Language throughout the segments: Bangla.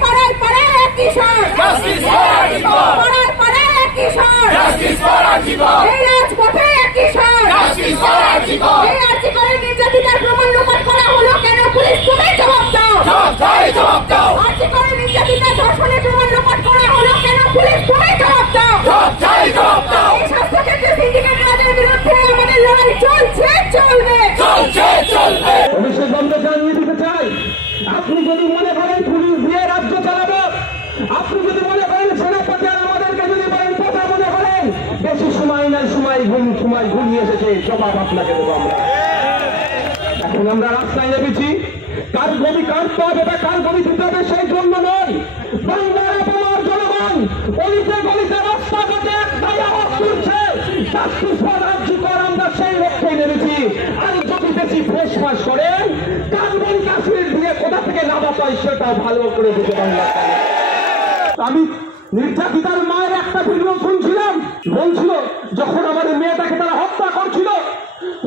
পাড়ায় পাড়ায় একই স্বর, পাড়ায় পাড়ায় একই স্বর, এই রাজপথে একই স্বর। এই আর্জিকরে নির্যাতিতার প্রমাণ লোপাট করা হলো কেন? পুলিশ তুমি জবাব দাও। আর্জিকরে নির্যাতিতার ধর্ষণের প্রমাণ লোপাট করা হলো কেন? পুলিশ তুমি জবাব দাও। এই স্বাস্থ্যক্ষেত্রে সিন্ডিকেট রাজের বিরুদ্ধে আমাদের লড়াই চলছে, চলবে। অবশ্যই বন্ধ জানিয়ে দিতে চাই, আপনি যদি মনে করেন পুলিশ দিয়ে রাজ্য চালাবো, আপনি যদি মনে করেন সেনাপতি আমাদেরকে যদি বলেন কথা মনে করেন বেশি সময় নাই, সময় ঘুমিয়ে এসেছে, জবাব আপনাকে দেবো আমরা। এখন আমরা রাস্তায় নেমেছি, কার গবি কাটতে হবে বা কার গবি দিতে হবে সেই জন্য নয়। বাংলার অপমান জনগণ অলিতে গলিতে রাস্তাঘাটে একটাই আওয়াজ তুলছে, জাস্টিস ফর আরজিকর। আমরা সেই লক্ষ্যে নেমেছি। আর যদি বেশি ফোঁস করেন কাশ্মীর কাশ্মীর দিয়ে কোথা থেকে লাভা পাই সেটা ভালো করে বুঝে বাংলা। আমি নির্যাতিতার মায়ের একটা ভিডিও শুনছিলাম, বলছিল যখন আমার মেয়েটাকে তারা হত্যা করছিল,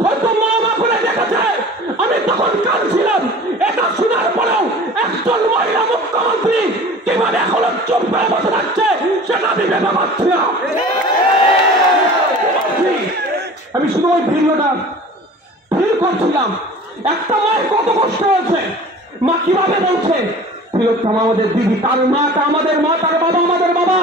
হয়তো মা মা করে দেখেছে, আমি তখন কাঁদছিলাম। এটা শোনার পরেও একজন মহিলা মুখ্যমন্ত্রী কিভাবে এখনো চুপ করে বসে থাকছে সেটা আমি ভেবে পাচ্ছি না। আমি শুধু ওই ভিডিওটা ফিল করছিলাম, একটা মায়ের কত কষ্ট হয়েছে, মা কিভাবে বলছে ফিরত আমাদের দিদি, তার মাটা আমাদের মা, তার বাবা আমাদের বাবা।